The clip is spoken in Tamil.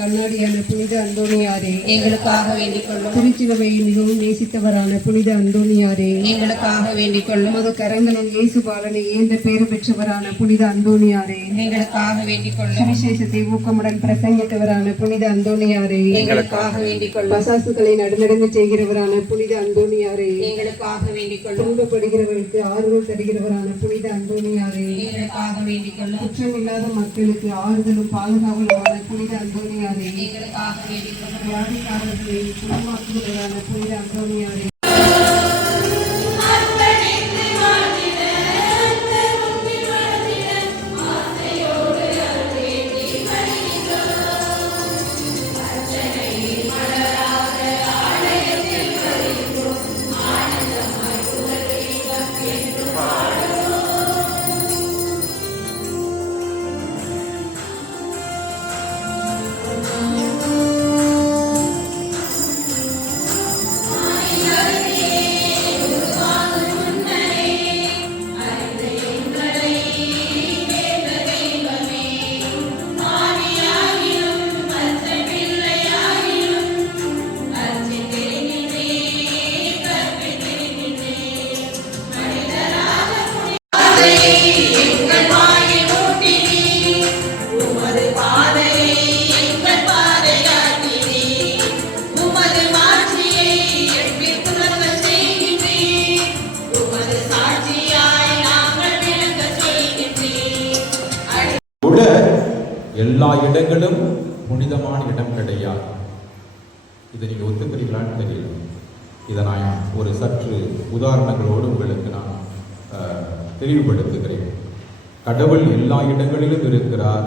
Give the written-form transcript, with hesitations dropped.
கண்ணாடியான புனித அந்தோணியாரே எங்களுக்காக வேண்டிக் கொள்ளும். திருச்சிலுவை மிகவும் நேசித்தவரான புனித அந்தோணியாரே எங்களுக்காக வேண்டிக் கொள்ளும். மது கரங்களில் இயேசு பாலனை ஏந்த பேறு பெற்றவரான புனித அந்தோணியாரே எங்களுக்காக வேண்டிக் கொள்ளும். சுவிசேஷத்தை ஊக்கமுடன் பிரசங்கித்தவரான புனித அந்தோணியாரே எங்களுக்காக வேண்டிக் கொள்ளும். பசாசுகளை நடுநடங்க செய்கிறவரான புனித அந்தோணியாரே எங்களுக்காக வேண்டிக் கொள்ளும். துன்பப்படுகிறவர்களுக்கு ஆறுதல் தருகிறவரான புனித அந்தோணியாரே எங்களுக்காக வேண்டிக் கொள்ளும். குற்றமில்லாத மக்களுக்கு ஆறுதலும் பாதுகாவலுமான புனித அந்தோணியாரே எங்களுக்காக வேண்டிக் கொள்ளும். வியாதிக்காரர்களை குணமாக்குகிறவரான புனித அந்தோணியாரே எல்லா இடங்களும் புனிதமான இடம் கிடையாது. இதை நீங்க ஒத்துக்கிறீங்களான்னு தெரியல. இதை நான் ஒரு சற்று உதாரணங்களோடு உங்களுக்கு நான் தெளிவுபடுத்துகிறேன். கடவுள் எல்லா இடங்களிலும் இருக்கிறார்.